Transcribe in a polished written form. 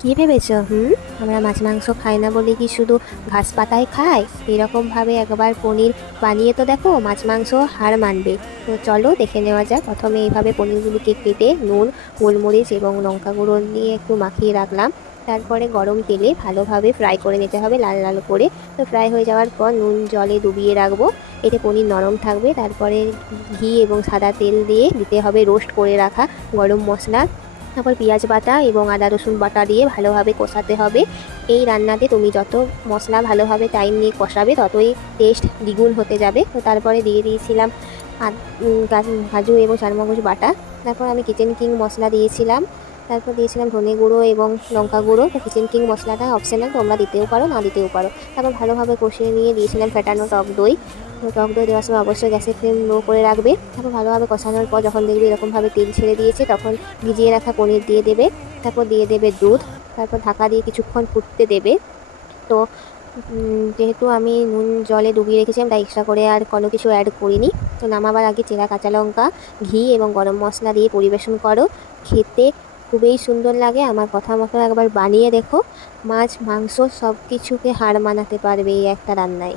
কী ভেবেছো? আমরা মাছ মাংস খাই না বলে কি শুধু ঘাস পাতায় খাই? এরকমভাবে একবার পনির বানিয়ে তো দেখো, মাছ মাংস হার মানবে। তো চলো দেখে নেওয়া যাক। প্রথমে এইভাবে পনিরগুলিকে কেটে নুন, গোলমরিচ এবং লঙ্কা গুঁড়ো দিয়ে একটু মাখিয়ে রাখলাম। তারপরে গরম তেলে ভালোভাবে ফ্রাই করে নিতে হবে, লাল লাল করে। তো ফ্রাই হয়ে যাওয়ার পর নুন জলে ডুবিয়ে রাখবো, এতে পনির নরম থাকবে। তারপরে ঘি এবং সাদা তেল দিয়ে দিতে হবে রোস্ট করে রাখা গরম মশলা। তারপর পেঁয়াজ বাটা এবং আদা রসুন বাটা দিয়ে ভালোভাবে কষাতে হবে। এই রান্নাতে তুমি যত মশলা ভালোভাবে টাইম নিয়ে কষাবে, ততই টেস্ট দ্বিগুণ হতে যাবে। তো তারপরে দিয়ে দিয়েছিলাম কাজু এবং চারমগজ বাটা। তারপর আমি কিচেন কিং মশলা দিয়েছিলাম। তারপর দিয়েছিলাম ধনে গুঁড়ো এবং লঙ্কা গুঁড়ো। তো কিচেন কিং মশলাটা অপশনাল, তোমরা দিতেও পারো না দিতেও পারো। তারপর ভালোভাবে কষিয়ে নিয়ে দিয়েছিলাম ফেটানো টক দই। তো টক দই দেওয়ার সময় অবশ্যই গ্যাসের ফ্লেম লো করে রাখবে। তারপর ভালোভাবে কষানোর পর যখন দেখবে এরকমভাবে তেল ছেড়ে দিয়েছে, তখন ভিজিয়ে রাখা পনির দিয়ে দেবে। তারপর দিয়ে দেবে দুধ। তারপর ঢাকা দিয়ে কিছুক্ষণ ফুটতে দেবে। তো যেহেতু আমি নুন জলে ডুবিয়ে রেখেছিলাম, তাই এক্সট্রা করে আর কোনো কিছু অ্যাড করিনি। তো নামাবার আগে চেরা কাঁচা লঙ্কা, ঘি এবং গরম মশলা দিয়ে পরিবেশন করো। খেতে খুবই সুন্দর লাগে। আমার কথা মতো একবার বানিয়ে দেখো, মাছ মাংস সব কিছুকে হার মানাতে পারবে এই একটা রান্নায়।